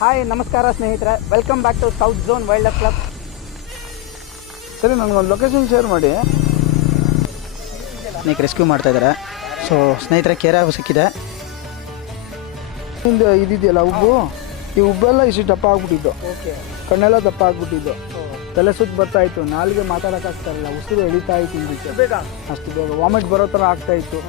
Hi ನಮಸ್ಕಾರ ಸ್ನೇಹಿತರೆ. Welcome back to South Zone Wild Life Club ಸರಿ ನನಗೊಂದು ಲೊಕೇಶನ್ ಶೇರ್ ಮಾಡಿ. ನೀಕ್ ರೆಸ್ಕ್ಯೂ ಮಾಡ್ತಾ ಇದ್ದಾರೆ. ಸೊ ಸ್ನೇಹಿತರೆ ಕೇರ ಸಿಕ್ಕಿದೆ. ಹಿಂದೆ ಇದಿದೆಯಲ್ಲ ಉಬ್ಬು? ಈ ಉಬ್ಬೆಲ್ಲ ಇಷ್ಟು ದಪ್ಪ ಆಗ್ಬಿಟ್ಟಿದ್ದು. ಕಣ್ಣೆಲ್ಲ ದಪ್ಪ ಆಗ್ಬಿಟ್ಟಿದ್ದು. ತಲೆ ಸುತ್ತ ಬರ್ತಾ ಇತ್ತು. ನಾಲ್ಗೆ ಮಾತಾಡೋಕ್ಕಾಗ್ತಾ ಇರಲಿಲ್ಲ. ಉಸಿರು ಎಳಿತಾ ಇತ್ತು ಅಷ್ಟು ಬೇಗ. ವಾಮಿಟ್ ಬರೋ ಥರ ಆಗ್ತಾ ಇತ್ತು.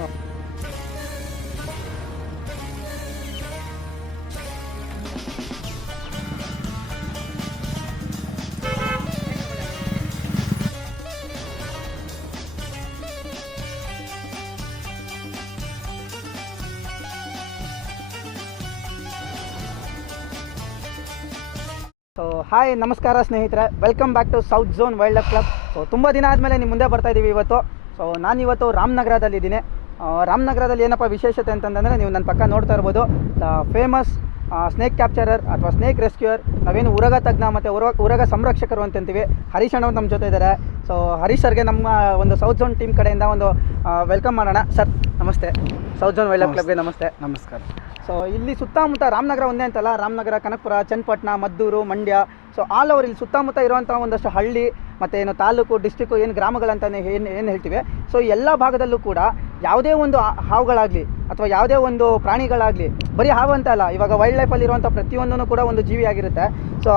ಹಾಯ್ ನಮಸ್ಕಾರ ಸ್ನೇಹಿತರೆ. Welcome back to South Zone Wild Life Club so ತುಂಬ ದಿನ ಆದಮೇಲೆ ನಿಮ್ಮ ಮುಂದೆ ಬರ್ತಾ ಇದ್ದೀವಿ ಇವತ್ತು. ಸೊ ನಾನು ಇವತ್ತು ರಾಮನಗರದಲ್ಲಿದ್ದೀನಿ ರಾಮನಗರದಲ್ಲಿ ಏನಪ್ಪ ವಿಶೇಷತೆ ಅಂತಂದರೆ ನೀವು ನನ್ನ ಪಕ್ಕ ನೋಡ್ತಾ ಇರ್ಬೋದು ದ ಫೇಮಸ್ ಸ್ನೇಕ್ ಕ್ಯಾಪ್ಚರರ್ ಅಥವಾ ಸ್ನೇಕ್ ರೆಸ್ಕ್ಯೂರ್ ನಾವೇನು ಉರಗ ತಜ್ಞ ಮತ್ತು ಉರ ಉರಗ ಸಂರಕ್ಷಕರು ಅಂತಂತೀವಿ. ಹರೀಶ್ ಅಣ್ಣ ನಮ್ಮ ಜೊತೆ ಇದ್ದಾರೆ ಸೊ ಹರೀಶ್ ಸರ್ಗೆ ನಮ್ಮ ಒಂದು ಸೌತ್ ಝೋನ್ ಟೀಮ್ ಕಡೆಯಿಂದ ಒಂದು ವೆಲ್ಕಮ್ ಮಾಡೋಣ. ಸರ್ ನಮಸ್ತೆ. ಸೌತ್ ಝೋನ್ ವೈಲ್ಡ್ ಲೈಫ್ ಕ್ಲಬ್ಗೆ ನಮಸ್ತೆ. ನಮಸ್ಕಾರ. ಸೊ ಇಲ್ಲಿ ಸುತ್ತಮುತ್ತ ರಾಮನಗರ ಒಂದೇ ಅಂತಲ್ಲ, Ramanagara, Kanakapura, Channapatna, Maddur, Mandya. So all over ಇಲ್ಲಿ ಸುತ್ತಮುತ್ತ ಇರುವಂಥ ಒಂದಷ್ಟು ಹಳ್ಳಿ, ಮತ್ತು ಏನು ತಾಲೂಕು ಡಿಸ್ಟಿಕ್ಕು ಏನು ಗ್ರಾಮಗಳಂತಲೇ ಏನು ಏನು ಹೇಳ್ತೀವಿ. ಸೊ ಎಲ್ಲ ಭಾಗದಲ್ಲೂ ಕೂಡ ಯಾವುದೇ ಒಂದು ಹಾವುಗಳಾಗಲಿ ಅಥವಾ ಯಾವುದೇ ಒಂದು ಪ್ರಾಣಿಗಳಾಗಲಿ, ಬರೀ ಹಾವು ಅಂತ ಅಲ್ಲ, ಇವಾಗ ವೈಲ್ಡ್ ಲೈಫಲ್ಲಿ ಇರುವಂಥ ಪ್ರತಿಯೊಂದೂ ಕೂಡ ಒಂದು ಜೀವಿಯಾಗಿರುತ್ತೆ. ಸೊ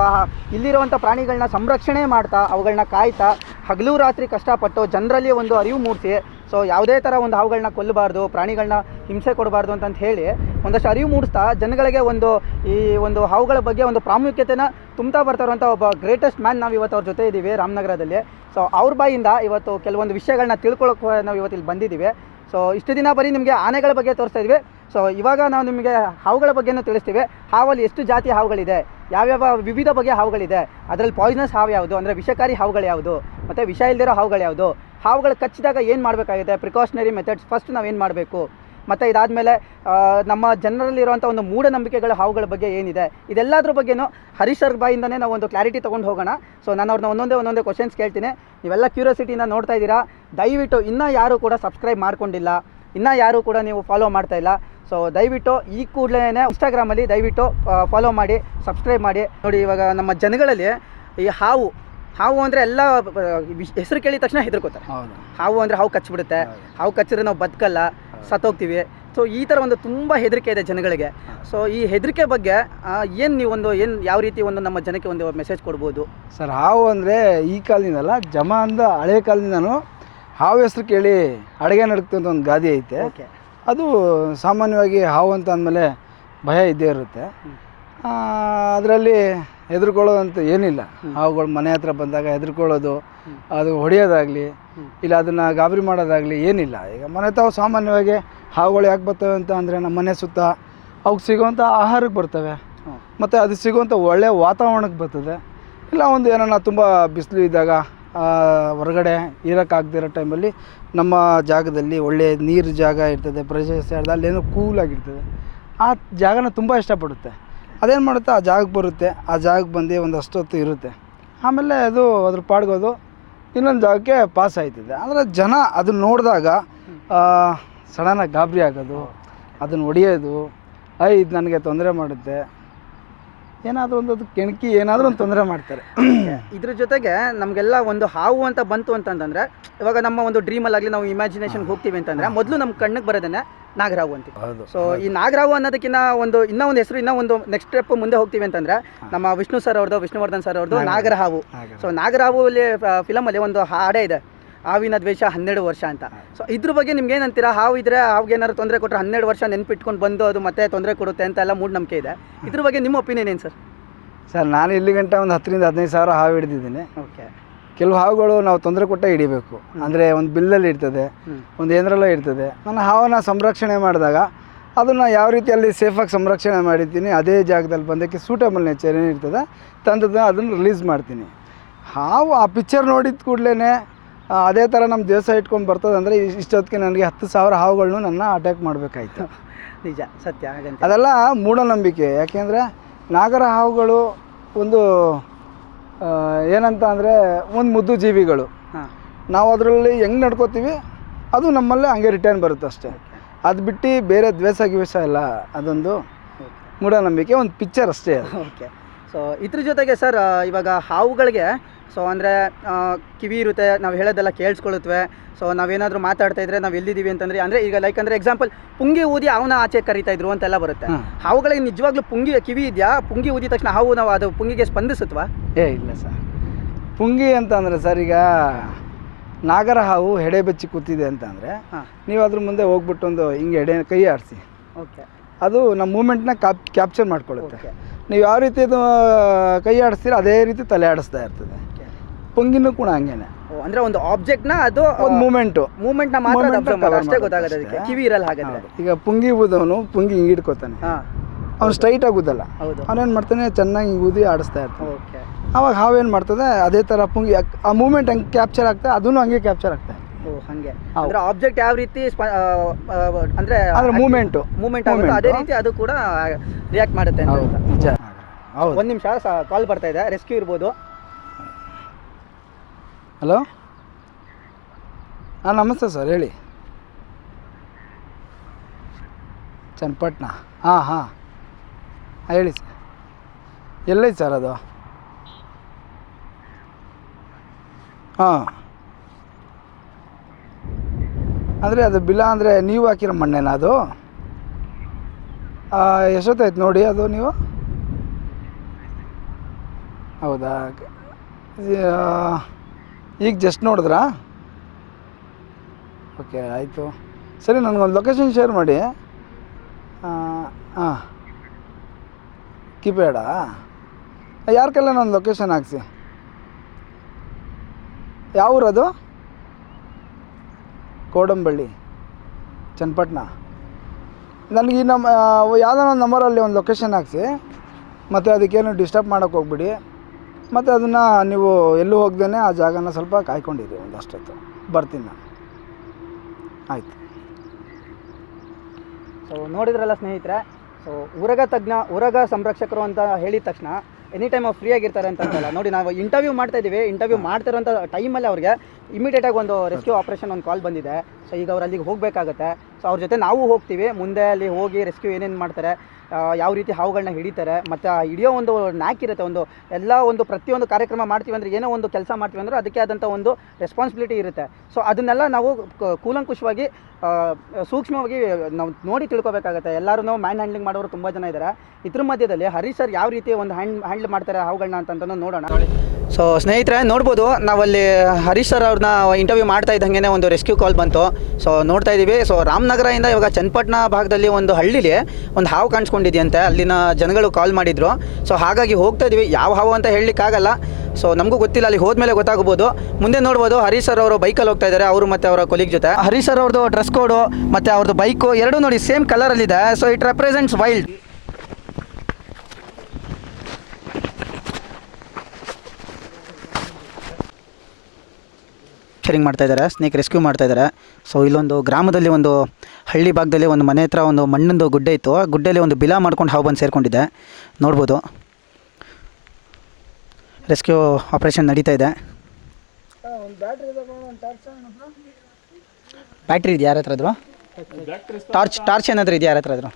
ಇಲ್ಲಿರುವಂಥ ಪ್ರಾಣಿಗಳನ್ನ ಸಂರಕ್ಷಣೆ ಮಾಡ್ತಾ ಅವುಗಳನ್ನ ಕಾಯ್ತಾ, ಹಗಲು ರಾತ್ರಿ ಕಷ್ಟಪಟ್ಟು ಜನರಲ್ಲಿ ಒಂದು ಅರಿವು ಮೂಡಿಸಿ ಸೊ ಯಾವುದೇ ಥರ ಒಂದು ಹಾವುಗಳನ್ನ ಕೊಲ್ಲಬಾರ್ದು ಪ್ರಾಣಿಗಳನ್ನ ಹಿಂಸೆ ಕೊಡಬಾರ್ದು ಅಂತಂತ ಹೇಳಿ ಒಂದಷ್ಟು ಅರಿವು ಮೂಡಿಸ್ತಾ ಜನಗಳಿಗೆ ಒಂದು ಈ ಒಂದು ಹಾವುಗಳ ಬಗ್ಗೆ ಒಂದು ಪ್ರಾಮುಖ್ಯತೆನ ತುಂಬ್ತಾ ಬರ್ತಾ ಇರುವಂಥ ಒಬ್ಬ ಗ್ರೇಟೆಸ್ಟ್ ಮ್ಯಾನ್ ನಾವು ಇವತ್ತು ಅವ್ರ ಜೊತೆ ಇದ್ದೀವಿ ರಾಮನಗರದಲ್ಲಿ. ಸೊ ಅವ್ರ ಬಾಯಿಂದ ಇವತ್ತು ಕೆಲವೊಂದು ವಿಷಯಗಳನ್ನ ತಿಳ್ಕೊಳ್ಳೋಕೆ ನಾವು ಇವತ್ತು ಇಲ್ಲಿ ಬಂದಿದ್ದೀವಿ ಸೊ ಇಷ್ಟು ದಿನ ಬರೀ ನಿಮಗೆ ಆನೆಗಳ ಬಗ್ಗೆ ತೋರಿಸ್ತಾ ಇದ್ವಿ. ಸೊ ಇವಾಗ ನಾವು ನಿಮಗೆ ಹಾವುಗಳ ಬಗ್ಗೆನೂ ತಿಳಿಸ್ತೀವಿ. ಹಾವಲ್ಲಿ ಎಷ್ಟು ಜಾತಿ ಹಾವುಗಳಿದೆ? ಯಾವ್ಯಾವ ವಿವಿಧ ಬಗೆಯ ಹಾವುಗಳಿದೆ? ಅದರಲ್ಲಿ ಪಾಯ್ಸನಸ್ ಹಾವು ಯಾವುದು? ಅಂದರೆ ವಿಷಕಾರಿ ಹಾವುಗಳು ಯಾವುದು? ಮತ್ತು ವಿಷ ಇಲ್ದಿರೋ ಹಾವುಗಳು ಯಾವುದು? ಹಾವುಗಳು ಕಚ್ಚಿದಾಗ ಏನು ಮಾಡಬೇಕಾಗಿದೆ ಪ್ರಿಕಾಷನರಿ ಮೆಥಡ್ಸ್ ಫಸ್ಟ್ ನಾವು ಏನು ಮಾಡಬೇಕು? ಮತ್ತು ಇದಾದಮೇಲೆ ನಮ್ಮ ಜನರಲ್ಲಿರುವಂಥ ಒಂದು ಮೂಢನಂಬಿಕೆಗಳ ಹಾವುಗಳ ಬಗ್ಗೆ ಏನಿದೆ ಇದೆಲ್ಲದ್ರ ಬಗ್ಗೆನೂ ಹರೀಶ್ ಸರ್ ಬಾಯಿಂದನೇ ನಾವು ಒಂದು ಕ್ಲಾರಿಟಿ ತೊಗೊಂಡು ಹೋಗೋಣ. ಸೊ ನಾನು ಅವ್ರನ್ನ ಒಂದೊಂದೇ ಒಂದೊಂದೇ ಕ್ವಶನ್ಸ್ ಕೇಳ್ತೀನಿ. ನೀವೆಲ್ಲ ಕ್ಯೂರಿಯಾಸಿಟಿಯಿಂದ ನೋಡ್ತಾ ಇದ್ದೀರಾ? ದಯವಿಟ್ಟು ಇನ್ನೂ ಯಾರೂ ಕೂಡ ಸಬ್ಸ್ಕ್ರೈಬ್ ಮಾಡ್ಕೊಂಡಿಲ್ಲ. ಇನ್ನೂ ಯಾರೂ ಕೂಡ ನೀವು ಫಾಲೋ ಮಾಡ್ತಾ ಇಲ್ಲ. ಸೊ ದಯವಿಟ್ಟು ಈ ಕೂಡಲೇ ಇನ್ಸ್ಟಾಗ್ರಾಮಲ್ಲಿ ದಯವಿಟ್ಟು ಫಾಲೋ ಮಾಡಿ ಸಬ್ಸ್ಕ್ರೈಬ್ ಮಾಡಿ. ನೋಡಿ ಇವಾಗ ನಮ್ಮ ಜನಗಳಲ್ಲಿ ಈ ಹಾವು ಹಾವು ಅಂದರೆ ಎಲ್ಲ ಹೆಸರು ಕೇಳಿದ ತಕ್ಷಣ ಹೆದರ್ಕೋತಾರೆ. ಹಾವು ಅಂದರೆ ಹಾವು ಕಚ್ಚಿಬಿಡುತ್ತೆ ಹಾವು ಕಚ್ಚಿದ್ರೆ ನಾವು ಬದುಕಲ್ಲ. ಸತ್ತೋಗ್ತೀವಿ. ಸೊ ಈ ಥರ ಒಂದು ತುಂಬ ಹೆದರಿಕೆ ಇದೆ ಜನಗಳಿಗೆ. ಸೊ ಈ ಹೆದರಿಕೆ ಬಗ್ಗೆ ಏನು ನೀವು ಒಂದು ಏನು ಯಾವ ರೀತಿ ಒಂದು ನಮ್ಮ ಜನಕ್ಕೆ ಒಂದು ಮೆಸೇಜ್ ಕೊಡ್ಬೋದು? ಸರ್ ಹಾವು ಅಂದರೆ ಈ ಕಾಲದಿಂದಲ್ಲ ಜಮ ಅಂದ ಹಳೆ ಕಾಲದಿಂದನೂ ಹಾವು ಹೆಸರು ಕೇಳಿ ಅಡುಗೆ ನಡುಕ್ತು ಅಂತ ಒಂದು ಗಾದೆ ಐತೆ. ಓಕೆ ಅದು ಸಾಮಾನ್ಯವಾಗಿ ಹಾವು ಅಂತ ಅಂದಮೇಲೆ ಭಯ ಇದ್ದೇ ಇರುತ್ತೆ. ಅದರಲ್ಲಿ ಹೆದರ್ಕೊಳ್ಳೋದಂತ ಏನಿಲ್ಲ. ಹಾವುಗಳು ಮನೆ ಹತ್ರ ಬಂದಾಗ ಹೆದರ್ಕೊಳ್ಳೋದು ಅದು ಹೊಡೆಯೋದಾಗಲಿ ಇಲ್ಲ ಅದನ್ನು ಗಾಬರಿ ಮಾಡೋದಾಗಲಿ ಏನಿಲ್ಲ. ಈಗ ಮನೆ ತಾವು ಸಾಮಾನ್ಯವಾಗಿ ಹಾವುಗಳು ಯಾಕೆ ಬರ್ತವೆ ಅಂತ ಅಂದರೆ ನಮ್ಮ ಮನೆ ಸುತ್ತ ಅವಕ್ಕೆ ಸಿಗುವಂಥ ಆಹಾರಕ್ಕೆ ಬರ್ತವೆ. ಮತ್ತು ಅದು ಸಿಗುವಂಥ ಒಳ್ಳೆಯ ವಾತಾವರಣಕ್ಕೆ ಬರ್ತದೆ. ಇಲ್ಲ ಒಂದು ಏನನ್ನ ತುಂಬ ಬಿಸಿಲು ಇದ್ದಾಗ ಹೊರಗಡೆ ಇರೋಕ್ಕಾಗದಿರೋ ಟೈಮಲ್ಲಿ ನಮ್ಮ ಜಾಗದಲ್ಲಿ ಒಳ್ಳೆಯ ನೀರು ಜಾಗ ಇರ್ತದೆ ಪ್ರದೇಶ ಅಲ್ಲೇನೋ ಕೂಲಾಗಿರ್ತದೆ ಆ ಜಾಗನ ತುಂಬ ಇಷ್ಟಪಡುತ್ತೆ. ಅದೇನು ಮಾಡುತ್ತೆ? ಆ ಜಾಗಕ್ಕೆ ಬರುತ್ತೆ. ಆ ಜಾಗಕ್ಕೆ ಬಂದು ಒಂದು ಅಷ್ಟೊತ್ತು ಇರುತ್ತೆ. ಆಮೇಲೆ ಅದು ಅದ್ರ ಪಾಡ್ಗೋದು ಇನ್ನೊಂದು ಜಾಗಕ್ಕೆ ಪಾಸ್ ಆಯ್ತಿದೆ. ಅಂದರೆ ಜನ ಅದನ್ನ ನೋಡಿದಾಗ ಸಡನ್ನಾಗಿ ಗಾಬರಿ ಆಗೋದು ಅದನ್ನು ಹೊಡೆಯೋದು ಐ ಇದು ನನಗೆ ತೊಂದರೆ ಮಾಡುತ್ತೆ. ಏನಾದರೂ ಒಂದು ಅದು ಕೆಣಕಿ ಏನಾದರೂ ಒಂದು ತೊಂದರೆ ಮಾಡ್ತಾರೆ. ಇದ್ರ ಜೊತೆಗೆ ನಮಗೆಲ್ಲ ಒಂದು ಹಾವು ಅಂತ ಬಂತು ಅಂತಂದ್ರೆ, ಇವಾಗ ನಮ್ಮ ಒಂದು ಡ್ರೀಮಲ್ಲಾಗಲಿ ನಾವು ಇಮ್ಯಾಜಿನೇಷನ್ಗೆ ಹೋಗ್ತೀವಿ ಅಂತಂದ್ರೆ, ಮೊದಲು ನಮ್ಮ ಕಣ್ಣಿಗೆ ಬರೋದನ್ನೇ ನಾಗರಾವು ಅಂತ ಹೌದು ಸೊ ಈ ನಾಗರಾವು ಅನ್ನೋದಕ್ಕಿಂತ ಒಂದು ಇನ್ನೂ ಒಂದು ಹೆಸರು ಇನ್ನೂ ಒಂದು ನೆಕ್ಸ್ಟ್ ಸ್ಟೆಪ್ ಮುಂದೆ ಹೋಗ್ತೀವಿ ಅಂತಂದ್ರೆ ನಮ್ಮ ವಿಷ್ಣು ಸರ್ ಅವ್ರದ್ದು ವಿಷ್ಣುವರ್ಧನ್ ಸರ್ ಅವ್ರದ್ದು ನಾಗರಹಾವು. ಸೊ ನಾಗರಾವು ಅಲ್ಲಿ ಫಿಲಮಲ್ಲಿ ಒಂದು ಹಾಡೆ ಇದೆ. ಹಾವಿನ ದ್ವೇಷ ಹನ್ನೆರಡು ವರ್ಷ ಅಂತ. ಸೊ ಇದ್ರ ಬಗ್ಗೆ ನಿಮ್ಗೆ ಏನಂತೀರಾ? ಹಾವು ಇದ್ರೆ ಹಾವಿಗೆ ಏನಾದ್ರು ತೊಂದರೆ ಕೊಟ್ಟರೆ ಹನ್ನೆರಡು ವರ್ಷ ನೆನ್ಪಿಟ್ಕೊಂಡು ಬಂದು ಅದು ಮತ್ತೆ ತೊಂದರೆ ಕೊಡುತ್ತೆ ಅಂತ ಎಲ್ಲ ಮೂಢನಂಬಿಕೆ ಇದೆ. ಇದ್ರ ಬಗ್ಗೆ ನಿಮ್ಮ ಒಪಿನಿಯನ್ ಏನು ಸರ್ ಸರ್ ನಾನು ಇಲ್ಲಿ ಗಂಟ ಒಂದು ಹತ್ತರಿಂದ ಹದಿನೈದು ಸಾವಿರ ಹಾವು ಹಿಡಿದಿದ್ದೀನಿ. ಓಕೆ ಕೆಲವು ಹಾವುಗಳು ನಾವು ತೊಂದರೆ ಕೊಟ್ಟೆ ಹಿಡಿಬೇಕು. ಅಂದರೆ ಒಂದು ಬಿಲ್ಲಲ್ಲಿ ಇರ್ತದೆ ಒಂದು ಏನರಲ್ಲೋ ಇರ್ತದೆ. ನಾನು ಹಾವನ್ನು ಸಂರಕ್ಷಣೆ ಮಾಡಿದಾಗ ಅದನ್ನು ಯಾವ ರೀತಿಯಲ್ಲಿ ಸೇಫಾಗಿ ಸಂರಕ್ಷಣೆ ಮಾಡಿರ್ತೀನಿ ಅದೇ ಜಾಗದಲ್ಲಿ ಬಂದಕ್ಕೆ ಸೂಟಬಲ್ ನೇಚರ್ ಏನಿರ್ತದೆ ತಂದದ ಅದನ್ನು ರಿಲೀಸ್ ಮಾಡ್ತೀನಿ. ಹಾವು ಆ ಪಿಕ್ಚರ್ ನೋಡಿದ ಕೂಡಲೇ ಅದೇ ಥರ ನಮ್ಮ ದೇವಸ ಇಟ್ಕೊಂಡು ಬರ್ತದೆ ಅಂದರೆ ಇಷ್ಟೊತ್ತಿಗೆ ನನಗೆ ಹತ್ತು ಸಾವಿರ ಹಾವುಗಳನ್ನು ನನ್ನ ಅಟ್ಯಾಕ್ ಮಾಡಬೇಕಾಯ್ತು. ನಿಜ ಸತ್ಯ ಅದೆಲ್ಲ ಮೂಢನಂಬಿಕೆ. ಯಾಕೆಂದರೆ ನಾಗರ ಹಾವುಗಳು ಒಂದು ಏನಂತ ಅಂದರೆ ಒಂದು ಮುದ್ದು ಜೀವಿಗಳು. ನಾವು ಅದರಲ್ಲಿ ಹೆಂಗೆ ನಡ್ಕೋತೀವಿ ಅದು ನಮ್ಮಲ್ಲೇ ಹಂಗೆ ರಿಟರ್ನ್ ಬರುತ್ತೆ ಅಷ್ಟೇ. ಅದು ಬಿಟ್ಟು ಬೇರೆ ದ್ವೇಷ ಗಿವೇಷ ಇಲ್ಲ ಅದೊಂದು ಮೂಢನಂಬಿಕೆ ಒಂದು ಪಿಕ್ಚರ್ ಅಷ್ಟೇ ಓಕೆ. ಸೊ ಇದ್ರ ಜೊತೆಗೆ ಸರ್ ಇವಾಗ ಹಾವುಗಳಿಗೆ ಸೊ ಅಂದರೆ ಕಿವಿ ಇರುತ್ತೆ ನಾವು ಹೇಳೋದೆಲ್ಲ ಕೇಳಿಸ್ಕೊಳ್ಳುತ್ತವೆ ಸೊ ನಾವೇನಾದರೂ ಮಾತಾಡ್ತಾ ಇದ್ರೆ ನಾವು ಎಲ್ಲಿದ್ದೀವಿ ಅಂತಂದರೆ ಅಂದರೆ ಈಗ ಲೈಕ್ ಅಂದರೆ ಎಕ್ಸಾಂಪಲ್ ಪುಂಗಿ ಊದಿ ಅವನ ಆಚೆ ಕರಿತಾ ಇದ್ರು ಅಂತೆಲ್ಲ ಬರುತ್ತೆ. ಅವುಗಳಿಗೆ ನಿಜವಾಗ್ಲೂ ಪುಂಗಿ ಕಿವಿ ಇದೆಯಾ? ಪುಂಗಿ ಊದಿದ ತಕ್ಷಣ ಹಾವು ನಾವು ಅದು ಪುಂಗಿಗೆ ಸ್ಪಂದಿಸುತ್ತವಾ ಏ ಇಲ್ಲ ಸರ್. ಪುಂಗಿ ಅಂತಂದರೆ ಸರ್ ಈಗ ನಾಗರ ಹಾವು ಹೆಡೆ ಬೆಚ್ಚಿ ಕೂತಿದೆ ಅಂತಂದರೆ ಹಾಂ. ನೀವು ಅದ್ರ ಮುಂದೆ ಹೋಗ್ಬಿಟ್ಟು ಒಂದು ಹಿಂಗೆ ಎಡೆ ಕೈ ಆಡಿಸಿ ಓಕೆ. ಅದು ನಮ್ಮ ಮೂಮೆಂಟ್ನ ಕ್ಯಾಪ್ ಕ್ಯಾಪ್ಚರ್ ಮಾಡ್ಕೊಳ್ಳುತ್ತೆ. ನೀವು ಯಾವ ರೀತಿ ಅದು ಕೈ ಆಡಿಸ್ತೀರ ಅದೇ ರೀತಿ ತಲೆ ಆಡಿಸ್ತಾ ಇರ್ತದೆ. ಪುಂಗಿನೂ ಕೂಡ ಹಂಗೇನೆ. ಅಂದ್ರೆ ಒಂದು ಆಬ್ಜೆಕ್ಟ್ನ ಅದು ಒಂದು ಮೂಮೆಂಟ್ ಮಾತ್ರ Movement ನ cover ಅಷ್ಟೇ ಗೊತ್ತಾಗತ್ತೆ ಅದಕ್ಕೆ. ಕಿವಿ ಇರಲ್ಲ ಹಾಗಾದ್ರೆ. ಈಗ ಪುಂಗಿ ಊದವನು ಪುಂಗಿ ಹಿಂಗೆ ಹಿಡ್ಕೋತಾನೆ. ಹಾಂ. ಅವ್ನು ಸ್ಟ್ರೈಟ್ ಆಗುದಲ್ಲ ಹೌದು. ಅವನೇನು ಮಾಡ್ತಾನೆ ಚೆನ್ನಾಗಿ ಹಿಂಗೆ ಊದಿ ಆಡಿಸ್ತಾ ಇರ್ತಾನೆ. ಓಕೆ. ಅವಾಗ ಹಾವೇನ್ ಮಾಡ್ತದೆ ಅದೇ ಥರ ಪುಂಗಿ ಅಕ್- ಆ ಮೂಮೆಂಟ್ ಹಂಗೆ ಕ್ಯಾಪ್ಚರ್ ಆಗ್ತದೆ ಅದನ್ನು ಹಂಗೆ ಕ್ಯಾಪ್ಚರ್ ಆಗ್ತದೆ ಓ ಹಂಗೆ. ಹೌದು. ಅಂದ್ರೆ ಆಬ್ಜೆಕ್ಟ್ ಯಾವ ರೀತಿ ಸ್ಪ- ಆ, ಆ, ಅಂದ್ರೆ ಅಂದ್ರೆ ಮೂಮೆಂಟು ಮೂಮೆಂಟ್ ಆಗುತ್ತೆ ಅದೇ ರೀತಿ ಅದು ಕೂಡ ರಿಯಾಕ್ಟ್ ಮಾಡುತ್ತೆ ಅಂತ ಹೌದು. ನಿಜ ಹೌದು. ಒಂದ್ ನಿಮಿಷ ಕಾಲ್ ಬರ್ತಾ ಇದೆ. ರೆಸ್ಕ್ಯೂ ಇರ್ಬೋದು. ಹಲೋ? ಹಾಂ, ನಮಸ್ತೆ ಸರ್, ಹೇಳಿ. ಚನ್ನಪಟ್ಟಣ. ಹಾಂ ಹಾಂ. ಹೇಳಿ ಸರ್. ಎಲ್ಲೈತೆ ಸರ್ ಅದು? ಹಾಂ. ಅಂದರೆ ಅದು ಬಿಲ ಅಂದರೆ ನೀವು ಹಾಕಿರೋ ಮಣ್ಣೇನ ಅದು? ಎಷ್ಟೊತ್ತಾಯ್ತು ನೋಡಿ ಅದು ನೀವು? ಹೌದಾ? ಈಗ ಜಸ್ಟ್ ನೋಡಿದ್ರಾ? ಓಕೆ ಆಯಿತು. ಸರಿ, ನನಗೊಂದು ಲೊಕೇಶನ್ ಶೇರ್ ಮಾಡಿ. ಹಾಂ ಕೀಪ್ಯಾಡಾ? ಯಾರ ಕೈಲ ನನ್ನ ಲೊಕೇಶನ್ ಹಾಕ್ಸಿ? ಯಾವ ಅದು? ಕೋಡಂಬಳ್ಳಿ, ಚನ್ನಪಟ್ಟಣ. ನನಗೆ ಈ ನಮ್ಮ ಯಾವುದೋ ಒಂದು ನಂಬರಲ್ಲಿ ಒಂದು ಲೊಕೇಶನ್ ಹಾಕ್ಸಿ. ಮತ್ತು ಅದಕ್ಕೇನು ಡಿಸ್ಟರ್ಬ್ ಮಾಡೋಕ್ಕೆ ಹೋಗ್ಬಿಡಿ. ಮತ್ತು ಅದನ್ನು ನೀವು ಎಲ್ಲೂ ಹೋಗ್ದೇ ಆ ಜಾಗನ ಸ್ವಲ್ಪ ಕಾಯ್ಕೊಂಡಿರಿ ಒಂದು ಅಷ್ಟೊತ್ತು ಬರ್ತೀನಿ ನಾನು. ಆಯಿತು. ಸೊ ನೋಡಿದ್ರಲ್ಲ ಸ್ನೇಹಿತರೆ ಸೊ ಉರಗ ತಜ್ಞ, ಉರಗ ಸಂರಕ್ಷಕರು ಅಂತ ಹೇಳಿದ ತಕ್ಷಣ ಎನಿ ಟೈಮ್ ಅವ್ರು ಫ್ರೀ ಆಗಿರ್ತಾರೆ ಅಂತ ಅಂತಲ್ಲ ನೋಡಿ ನಾವು ಇಂಟರ್ವ್ಯೂ ಮಾಡ್ತಾ ಇದ್ದೀವಿ ಇಂಟರ್ವ್ಯೂ ಮಾಡ್ತಿರೋಂಥ ಟೈಮಲ್ಲಿ ಅವ್ರಿಗೆ ಇಮಿಡಿಯೇಟಾಗಿ ಒಂದು ರೆಸ್ಕ್ಯೂ ಆಪರೇಷನ್ ಒಂದು ಕಾಲ್ ಬಂದಿದೆ. ಸೊ ಈಗ ಅವ್ರು ಅಲ್ಲಿಗೆ ಹೋಗಬೇಕಾಗತ್ತೆ. ಸೊ ಅವ್ರ ಜೊತೆ ನಾವು ಹೋಗ್ತೀವಿ, ಮುಂದೆ ಅಲ್ಲಿ ಹೋಗಿ ರೆಸ್ಕ್ಯೂ ಏನೇನು ಮಾಡ್ತಾರೆ ಯಾವ ರೀತಿ ಹಾವುಗಳನ್ನ ಹಿಡಿತಾರೆ, ಮತ್ತು ಆ ಹಿಡಿಯೋ ಒಂದು ನ್ಯಾಕ್ ಇರುತ್ತೆ, ಒಂದು ಎಲ್ಲ ಒಂದು ಪ್ರತಿಯೊಂದು ಕಾರ್ಯಕ್ರಮ ಮಾಡ್ತೀವಿ ಅಂದರೆ ಏನೋ ಒಂದು ಕೆಲಸ ಮಾಡ್ತೀವಿ ಅಂದರೆ ಅದಕ್ಕೆ ಆದಂಥ ಒಂದು ರೆಸ್ಪಾನ್ಸಿಬಿಲಿಟಿ ಇರುತ್ತೆ. ಸೊ ಅದನ್ನೆಲ್ಲ ನಾವು ಕೂಲಂಕುಷವಾಗಿ ಸೂಕ್ಷ್ಮವಾಗಿ ನಾವು ನೋಡಿ ತಿಳ್ಕೊಬೇಕಾಗತ್ತೆ. ಎಲ್ಲರೂ ಮ್ಯಾನ್ ಹ್ಯಾಂಡ್ಲಿಂಗ್ ಮಾಡೋರು ತುಂಬ ಜನ ಇದ್ದಾರೆ ಇದ್ರ ಮಧ್ಯದಲ್ಲಿ ಹರೀಶ್ ಸರ್ ಯಾವ ರೀತಿ ಒಂದು ಹ್ಯಾಂಡ್ ಹ್ಯಾಂಡ್ಲ್ ಮಾಡ್ತಾರೆ ಹಾವುಗಳನ್ನ ಅಂತ ನೋಡೋಣ. ಸೊ ಸ್ನೇಹಿತರೆ, ನೋಡ್ಬೋದು. ನಾವಲ್ಲಿ ಹರೀಶ್ ಸರ್ ಅವ್ರನ್ನ ಇಂಟರ್ವ್ಯೂ ಮಾಡ್ತಾ ಇದ್ದಂಗೆ ಒಂದು ರೆಸ್ಕ್ಯೂ ಕಾಲ್ ಬಂತು. ಸೊ ನೋಡ್ತಾ ಇದ್ದೀವಿ ಸೊ ರಾಮನಗರದಿಂದ ಇವಾಗ ಚನ್ನಪಟ್ಟಣ ಭಾಗದಲ್ಲಿ ಒಂದು ಹಳ್ಳಿಲಿ ಒಂದು ಹಾವು ಕಾಣಿಸ್ಕೊಂಡಿದೆಯಂತೆ. ಅಲ್ಲಿನ ಜನಗಳು ಕಾಲ್ ಮಾಡಿದ್ರು. ಸೊ ಹಾಗಾಗಿ ಹೋಗ್ತಾ ಇದೀವಿ. ಯಾವ ಹಾವು ಅಂತ ಹೇಳಲಿಕ್ಕಾಗಲ್ಲ. ಸೊ ನಮಗೂ ಗೊತ್ತಿಲ್ಲ. ಅಲ್ಲಿ ಹೋದ್ಮೇಲೆ ಗೊತ್ತಾಗ್ಬೋದು. ಮುಂದೆ ನೋಡ್ಬೋದು ಹರೀಶ್ ಸರ್ ಅವರು ಬೈಕಲ್ಲಿ ಹೋಗ್ತಾ ಇದ್ದಾರೆ. ಅವರು ಮತ್ತು ಅವರ ಕೊಲಿಗ್ ಜೊತೆ. ಹರೀಶ್ ಸರ್ ಅವ್ರದ್ದು ಡ್ರೆಸ್ ಕೋಡು ಮತ್ತು ಅವ್ರದ್ದು ಬೈಕು ಎರಡೂ ನೋಡಿ same ಕಲರಲ್ಲಿದೆ so it represents wild sharing ಮಾಡ್ತಾ ಇದ್ದಾರೆ ಸ್ನೇಕ್ ರೆಸ್ಕ್ಯೂ ಮಾಡ್ತಾ ಇದ್ದಾರೆ ಸೊ ಇಲ್ಲೊಂದು ಗ್ರಾಮದಲ್ಲಿ ಒಂದು ಹಳ್ಳಿ ಭಾಗದಲ್ಲಿ ಒಂದು ಮನೆ ಹತ್ರ ಒಂದು ಮಣ್ಣಿಂದು ಗುಡ್ಡೆ ಇತ್ತು. ಆ ಗುಡ್ಡೆಯಲ್ಲಿ ಒಂದು ಬಿಲ ಮಾಡ್ಕೊಂಡು ಹಾವು ಬಂದು ಸೇರಿಕೊಂಡಿದೆ. ನೋಡ್ಬೋದು. ರೆಸ್ಕ್ಯೂ ಆಪ್ರೇಷನ್ ನಡೀತಾ ಇದೆ. ಬ್ಯಾಟ್ರಿ ಇದೆಯಾ ಯಾರ ಹತ್ರ ಇದ್ರು ಟಾರ್ಚ್ ಟಾರ್ಚ್ ಏನಾದರೂ ಇದೆಯಾ ಯಾರ ಹತ್ರ ಇದ್ರು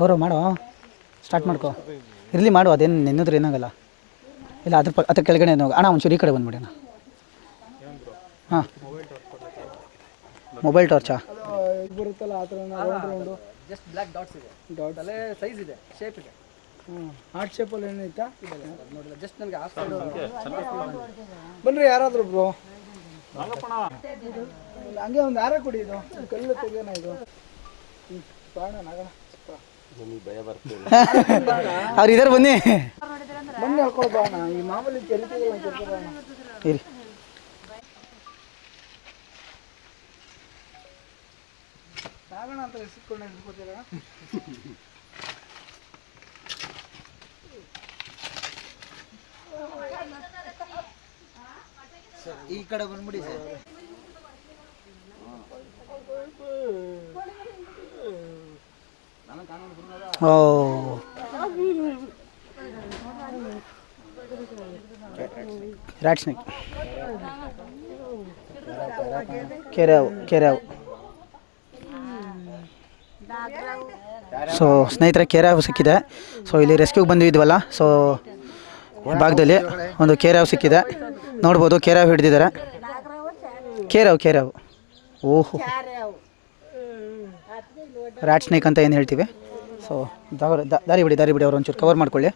ಗೌರವ್ ಮಾಡೋ. ಸ್ಟಾರ್ಟ್ ಮಾಡ್ಕೋ. ಇರಲಿ ಮಾಡು ಅದೇನು ನೆನ್ನೋದ್ರೆ ಏನಾಗಲ್ಲ. ಇಲ್ಲ ಅದ್ರ ಪ ಅದ್ರ ಕೆಳಗಡೆ ಹೋಗಿ ಅಣ್ಣ ಒಂಚೂರು ಈ ಕಡೆ ಬಂದ್ಬಿಡಿ ಅಣ್ಣ. ಹಾಂ. ಮೊಬೈಲ್ ಟಾರ್ಚಾ ಬರುತ್ತಲ್ಲ ಆ? ಥರ ಜಸ್ಟ್ ಬ್ಲ್ಯಾಕ್ ಡಾಟ್ಸ್ ಇದೆ. ಡಾಟ್ ಅಲ್ಲೇ ಸೈಜ್ ಇದೆ ಶೇಪ್ ಇದೆ. ಹ್ಞೂ ಹಾರ್ಟ್ ಶೇಪಲ್ಲಿ ಏನೈತಾ ನೋಡಿಲ್ಲ ಜಸ್ಟ್ ನನಗೆ ಸೈಡ್ ಬನ್ರಿ ಯಾರಾದರೂ ಬ್ರೋ ಹಂಗೆ ಒಂದು ಯಾರ ಕೊಡಿ ಇದು. ಕಲ್ಲು ತೆಗೆಯೋಣ ಇದು. ಹ್ಮ್, ಬಾಣ ನಗಣ ಅವ್ರು ಇದಾರೆ ಬನ್ನಿ. ಇರಿ. ಈ ಕಡೆ ಬಂದ್ಬಿಡಿ ಸರ್. ಓ. ಸ್ನೇಹಿತರ ಸ್ನೇಕ್ ಕೆರೆ ಹಾವು ಕೆರೆ ಸೊ, ಸ್ನೇಹಿತರೆ ಕೇರೆ ಹಾವು ಸಿಕ್ಕಿದೆ. ಸೊ, ಇಲ್ಲಿ ರೆಸ್ಕ್ಯೂಗೆ ಬಂದಿದ್ವಲ್ಲ, ಸೊ, ಭಾಗದಲ್ಲಿ ಒಂದು ಕೆರೆ ಹಾವು ಸಿಕ್ಕಿದೆ. ನೋಡ್ಬೋದು ಕೆರೆ ಹಾವು ಹಿಡಿದಿದ್ದಾರೆ. ಕೆರೆ ಹಾವು ಕೇರೆ ಹಾವು ಓಹೋ. ರ್ಯಾಟ್ ಸ್ನೇಕ್ ಅಂತ ಏನು ಹೇಳ್ತೀವಿ? ಸೊ ದಾರಿ ಬಿಡಿ ದಾರಿ ಬಿಡಿ ಅವ್ರು ಒಂಚೂರು ಕವರ್ ಮಾಡ್ಕೊಳ್ಳಿ.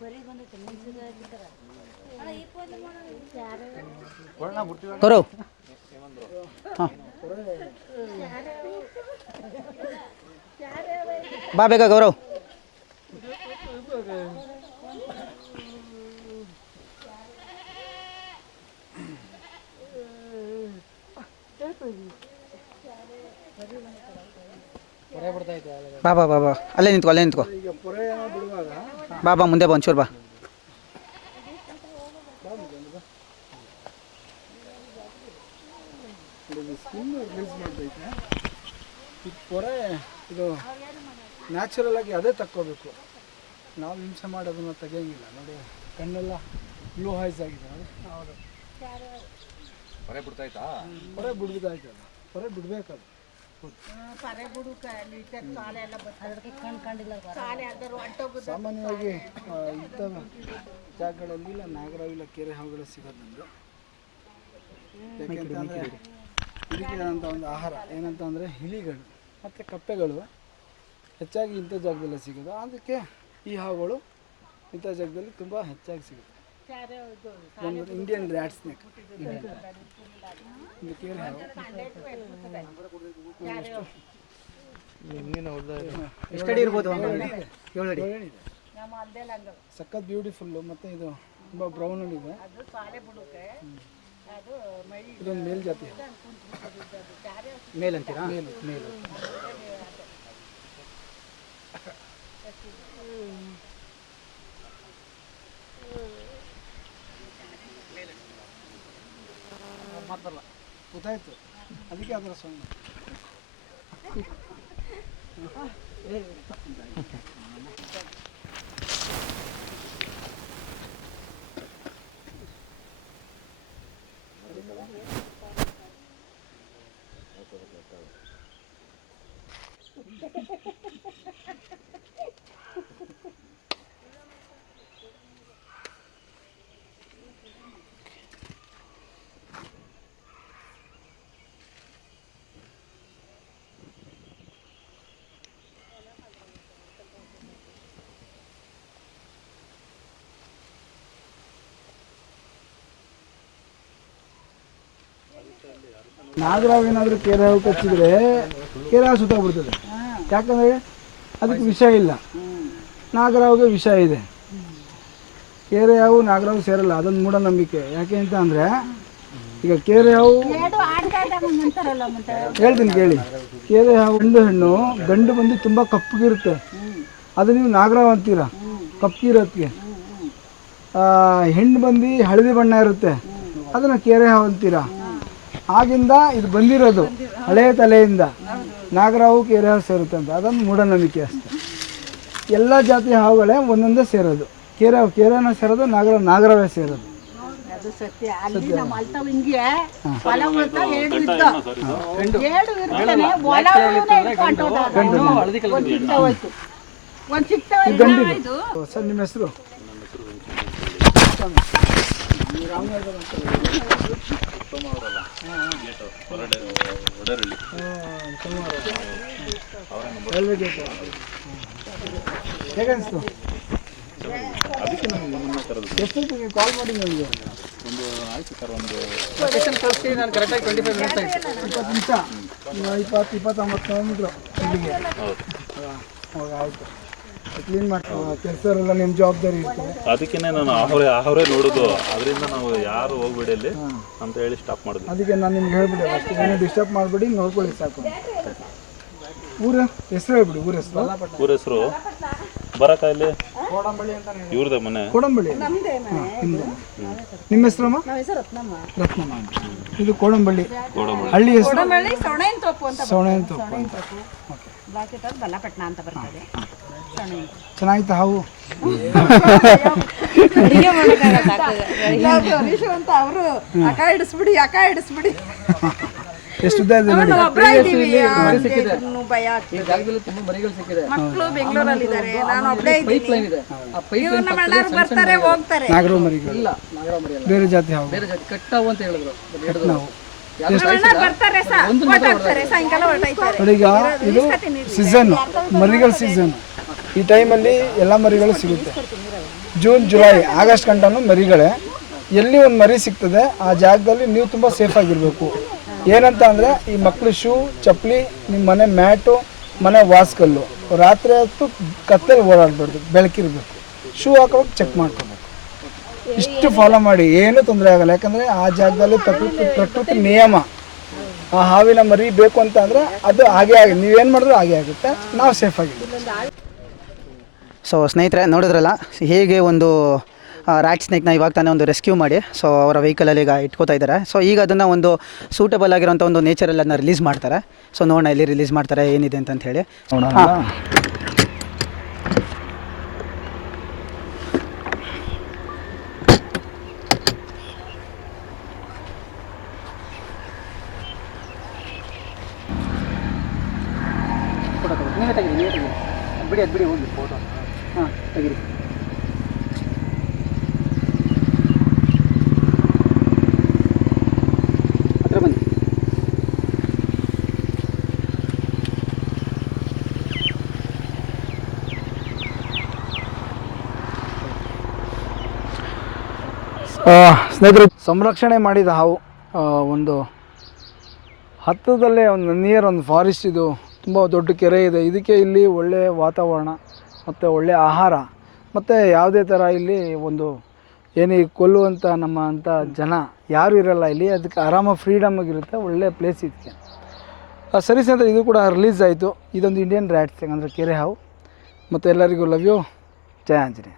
ಹಾಂ. ಬಾ ಬೇಗ ಗೌರವ್. ಬಾ ಬಾ ಬಾ ಬಾ. ಅಲ್ಲೇ ನಿಂತ್ಕೊ ಅಲ್ಲೇ ನಿಂತ್ಕೊ. ಈಗ ಪೊರೆ ಬಿಡುವಾಗ? ಬಾ ಬಾ ಮುಂದೆ ಬಾ ಒಂಚೂರು ಬಾ. ಪೊರೆ ಇದು ನ್ಯಾಚುರಲ್ ಆಗಿ ಅದೇ ತಕ್ಕೋಬೇಕು. ನಾವು ಹಿಂಸೆ ಮಾಡೋದನ್ನ ತೆಗಿಯಂಗಿಲ್ಲ. ನೋಡಿ ಕಣ್ಣೆಲ್ಲ ಬ್ಲೂ ಹೈಸ್ ಆಗಿದೆ. ನೋಡಿ ಹೌದು. ಹೊರೆ ಬಿಡ್ತಾಯ್ತಾ ಹೊರೆ ಬಿಡ್ಬೋದಾಯ್ತಲ್ಲ ಹೊರೆ ಬಿಡಬೇಕದು. ಸಾಮಾನ್ಯವಾಗಿ ಇಂಥ ಜಾಗಗಳಲ್ಲಿ ಇಲ್ಲ ನಾಗರಾವಿಲ್ಲ ಕೆರೆ ಹಾವುಗಳು ಸಿಗೋದಂದ್ರೆ ಯಾಕೆಂತಂದರೆ ಒಂದು ಆಹಾರ, ಏನಂತ ಅಂದರೆ ಇಲಿಗಳು ಮತ್ತು ಕಪ್ಪೆಗಳು, ಹೆಚ್ಚಾಗಿ ಇಂಥ ಜಾಗದಲ್ಲೇ ಸಿಗೋದು. ಅದಕ್ಕೆ ಈ ಹಾವುಗಳು ಇಂಥ ಜಾಗದಲ್ಲಿ ತುಂಬ ಹೆಚ್ಚಾಗಿ ಸಿಗುತ್ತೆ. ಒಂದು ಇಂಡಿಯನ್ ರ್ಯಾಟ್ ಸ್ನೇಕ್ ಇದು ಕೇರೆ ಹಾವು ಎಷ್ಟು ಅಡಿ ಇರ್ಬೋದು ಏಳು ಅಡಿ. ಸಖತ್ ಬ್ಯೂಟಿಫುಲ್ಲು ಮತ್ತು ಇದು ತುಂಬ ಬ್ರೌನ್ ಇದೆ. ಇದೊಂದು ಮೇಲ್ಜಾತಿ ಮೇಲ್ ಅಂತೀರಾ? ಮೇಲು ಮೇಲು. ಮಾತಲ್ಲ ಗೊತ್ತಾಯ್ತು ಅದಕ್ಕೆ ಅದರ ಸೌಂಡ್ ನಾಗರಾವ್ ಏನಾದರೂ ಕೇರೆ ಹಾವು ಕಚ್ಚಿದ್ರೆ ಕೇರಳ ಹಾವು ಸುತ್ತೋಗ್ಬಿಡ್ತದೆ ಯಾಕಂದರೆ ಅದಕ್ಕೆ ವಿಷ ಇಲ್ಲ. ನಾಗರಾವ್ಗೆ ವಿಷ ಇದೆ. ಕೇರೆ ಹಾವು ನಾಗರಾವ್ ಸೇರಲ್ಲ ಅದೊಂದು ಮೂಢನಂಬಿಕೆ. ಯಾಕೆ ಅಂತ ಅಂದರೆ ಈಗ ಕೇರೆ ಹಾವು ಹೇಳ್ತೀನಿ ಕೇಳಿ. ಕೇರೆ ಹಾವು ಗಂಡು ಹೆಣ್ಣು ಗಂಡು ಬಂದು ತುಂಬ ಕಪ್ಪಗಿರುತ್ತೆ. ಅದು ನೀವು ನಾಗರಾವ್ ಅಂತೀರ? ಕಪ್ಪಗಿರೋದಕ್ಕೆ ಹೆಣ್ಣು ಬಂದು ಹಳದಿ ಬಣ್ಣ ಇರುತ್ತೆ. ಅದನ್ನು ಕೇರೆ ಹಾವು ಅಂತೀರ? ಆಗಿಂದ ಇದು ಬಂದಿರೋದು ಹಳೆಯ ತಲೆಯಿಂದ. ನಾಗರಾವು ಕೆರೆ ಹಾವು ಸೇರುತ್ತೆ ಅಂತ. ಅದೊಂದು ಮೂಢನಂಬಿಕೆ ಅಷ್ಟೆ. ಎಲ್ಲ ಜಾತಿ ಹಾವುಗಳೇ ಒಂದೊಂದೇ ಸೇರೋದು. ಕೆರೆ ಹಾವು ಕೇರೆನ ಸೇರೋದು ನಾಗರ ನಾಗರವೇ ಸೇರೋದು. ಅದು ಸತ್ಯ. ಅಲ್ಲಿ ನಮ್ಮ ಅಲ್ತಾವ್ ಹಿಂಗೆ ಹೊಲ ಉಳ್ತಾವ್ ಎರಡು ಇದ್ದು ಎರಡು ಇರ್ತಾನೆ ಹೊಲ ಉಳ್ತಾನೆ ಹೊಂಟೋದ ಅದು. ಒಂದ್ ಸಿಕ್ತಾ ಹೋಯ್ತು ಒಂದ್ ಸಿಕ್ತಾ ಹೋಯ್ತು ಸರ್ ನಿಮ್ಮ ಹೆಸರು? ಹೇಗನ್ನಿಸ್ತು ಎಷ್ಟೊತ್ತಿಗೆ ಕಾಲ್ ಮಾಡಿ ನನಗೆ ಲೊಕೇಶನ್ ಕಳಿಸ್ತೀನಿ ನಾನು ಕರೆಕ್ಟಾಗಿ ಟ್ವೆಂಟಿ ಫೈವ್ ಮಿನಿಟ್ಸ್ ಆಯಿತು. ಇಪ್ಪತ್ತು ನಿಮಿಷ. ಇಪ್ಪತ್ತು ಇಪ್ಪತ್ತೊಂಬತ್ತು ಕಿಲೋಮೀಟ್ರು ಇಲ್ಲಿಗೆ ಹೌದು ಆಯಿತು. ಕ್ಲೀನ್ ಮಾಡಿ ಕೆಲಸದವರೆಲ್ಲ ನಿಮ್ಮ ಜವಾಬ್ದಾರಿ ಇರ್ತದೆ. ಅದಕ್ಕೆ ನಾನು ಅವರೇ ಅವರೇ ನೋಡೋದು. ಅದರಿಂದ ನಾವು ಯಾರು ಹೋಗ್ಬೇಡಿ ಅಲ್ಲಿ ಅಂತ ಹೇಳಿ ಸ್ಟಾಪ್ ಮಾಡಿದ್ವಿ. ಅದಕ್ಕೆ ನಾನು ನಿಮ್ಗೆ ಹೇಳ್ಬಿಟ್ಟೆ ಅಷ್ಟು ಏನೂ ಡಿಸ್ಟರ್ಬ್ ಮಾಡಬೇಡಿ ನೋಡ್ಕೊಳ್ಳಿ ಸಾಕು ಊರ ಹೆಸರು ಹೇಳ್ಬಿಡಿ ಊರ ಹೆಸರು? ಊರ ಹೆಸರು? ಬರಕಾಯಲ್ಲಿ ಇವ್ರದೇ ಮನೆ. ಕೋಡಂಬಳ್ಳಿ ಹಾಂ ಹಿಂದೆ ನಿಮ್ಮ ಹೆಸರಮ್ಮ? ರತ್ನಮ್ಮ. ಇದು ಕೋಡಂಬಳ್ಳಿ. ಹಳ್ಳಿ ಹೆಸರು? ಸೊಣೆನ್ ತೋಪು ಅಂತ ಸೋಣೆನ್ ತೋಪು ಅಂತ. ಓಕೆ ಬಲ್ಲಪಟ್ನ ಅಂತ ಬರ್ತದೆ. ಚೆನ್ನಾಗಿತ್ತು ಹಾವು. ಹರೀಶು ಅಂತ ಅವರು ಅಕ ಹಿಡಿಸ್ಬಿಡಿ ಅಕ ಹಿಡಿಸ್ಬಿಡಿ. ಎಷ್ಟು ಉದ್ದ ಇದೆ ನೋಡಿ ಒಬ್ರೇ ಇದೀವಿ, ಇನ್ನು ಭಯ ಆಗ್ತಿದೆ. ಈ ಜಾಗದಲ್ಲಿ ತುಂಬಾ ಮರಿಗಳು ಸಿಕ್ಕಿದೆ. ಮಕ್ಳು ಬೆಂಗಳೂರಲ್ಲಿ ಇದ್ದಾರೆ ನಾನು ಒಬ್ಳೇ ಪೈಪ್ ಲೈನ್ ಇದೆ. ಆ ಪೈಪ್ ಇವ್ರು ಬರ್ತಾರೆ ಹೋಗ್ತಾರೆ. ನಾಗರ ಮರಿಗಳು. ಇಲ್ಲ ನಾಗರ ಮರಿ ಅಲ್ಲ ಬೇರೆ ಜಾತಿ ಹಾವು. ಬೇರೆ ಕಟ್ಟಾವು ಅಂತ ಹೇಳಿದ್ರು. ನಾವು ಈಗ ಇದು ಸೀಸನ್ ಮರಿಗಳ ಸೀಸನ್ ಈ ಟೈಮಲ್ಲಿ ಎಲ್ಲ ಮರಿಗಳು ಸಿಗುತ್ತೆ. ಜೂನ್, ಜುಲೈ, ಆಗಸ್ಟ್ ಗಂಟನೂ ಮರಿಗಳೇ. ಎಲ್ಲಿ ಒಂದು ಮರಿ ಸಿಗ್ತದೆ, ಆ ಜಾಗದಲ್ಲಿ ನೀವು ತುಂಬ ಸೇಫ್ ಆಗಿರಬೇಕು. ಏನಂತ ಅಂದರೆ, ಈ ಮಕ್ಕಳು ಶೂ, ಚಪ್ಪಲಿ ನಿಮ್ಮ ಮನೆ ಮ್ಯಾಟು, ಮನೆ ವಾಸ್ಕಲ್ಲು. ರಾತ್ರಿ ಹೊತ್ತು ಕತ್ತಲ್ಲಿ ಓಡಾಡಬಾರ್ದು, ಬೆಳಕಿರಬೇಕು. ಶೂ ಹಾಕೋವಾಗ ಚೆಕ್ ಮಾಡ್ಕೋಬೇಕು. ಇಷ್ಟು ಫಾಲೋ ಮಾಡಿ, ಏನೂ ತೊಂದರೆ ಆಗಲ್ಲ. ಯಾಕಂದರೆ, ಆ ಜಾಗದಲ್ಲಿ ಪ್ರಕೃತಿ ಪ್ರಕೃತಿ ನಿಯಮ. ಆ ಹಾವಿನ ಮರಿ ಬೇಕು ಅಂತ ಅಂದರೆ, ಅದು ಹಾಗೆ ಆಗಿ, ನೀವೇನು ಮಾಡಿದ್ರು ಹಾಗೆ ಆಗುತ್ತೆ. ನಾವು ಸೇಫ್ ಆಗಿದ್ದೀವಿ. ಸೊ ಸ್ನೇಹಿತರೆ ನೋಡಿದ್ರಲ್ಲ ಹೇಗೆ ಒಂದು ರ್ಯಾಟ್ ಸ್ನೇಕ್ನ ಇವಾಗ ತಾನೇ ಒಂದು ರೆಸ್ಕ್ಯೂ ಮಾಡಿ ಸೊ ಅವರ ವೆಹಿಕಲಲ್ಲಿ ಈಗ ಇಟ್ಕೋತಾ ಇದ್ದಾರೆ. ಸೊ ಈಗ ಅದನ್ನು ಒಂದು ಸೂಟಬಲ್ ಆಗಿರೋಂಥ ಒಂದು ನೇಚರಲ್ಲಿ ಅದನ್ನ ರಿಲೀಸ್ ಮಾಡ್ತಾರೆ. ಸೊ ನೋಡೋಣ ಇಲ್ಲಿ ರಿಲೀಸ್ ಮಾಡ್ತಾರೆ ಏನಿದೆ ಅಂತ ಹೇಳಿ. ಬಿಡಿ ಅದು ಬಿಡಿ ಹೋಗಿ ಫೋಟೋ ತೆಗಿರಿ. ಹತ್ರ ಬನ್ನಿ. ಸ್ನೇಹಿತರು ಸಂರಕ್ಷಣೆ ಮಾಡಿದ ಹಾವು ಒಂದು ಹತ್ತದಲ್ಲೇ ಒಂದು ನಿಯರ್ ಒಂದು ಫಾರೆಸ್ಟ್ ಇದು ತುಂಬ ದೊಡ್ಡ ಕೆರೆ ಇದೆ. ಇದಕ್ಕೆ ಇಲ್ಲಿ ಒಳ್ಳೆಯ ವಾತಾವರಣ. ಮತ್ತು ಒಳ್ಳೆಯ ಆಹಾರ, ಮತ್ತು ಯಾವುದೇ ಥರ ಇಲ್ಲಿ ಒಂದು ಏನು ಕೊಲ್ಲುವಂಥ ನಮ್ಮ ಅಂಥ ಜನ ಯಾರು ಇರಲ್ಲ ಇಲ್ಲಿ. ಅದಕ್ಕೆ ಆರಾಮ ಫ್ರೀಡಮ್ ಆಗಿರುತ್ತೆ ಒಳ್ಳೆಯ ಪ್ಲೇಸ್ ಇದಕ್ಕೆ. ಸರಿ ಸ್ನೇಹಿತರೆ, ಇದು ಕೂಡ ರಿಲೀಸ್ ಆಯಿತು. ಇದೊಂದು ಇಂಡಿಯನ್ ರ್ಯಾಟ್ಸ್ ಅಂದರೆ ಕೆರೆ ಹಾವು. ಮತ್ತು ಎಲ್ಲರಿಗೂ ಲವ್ ಯು ಜಯ ಆಂಜನೇಯ.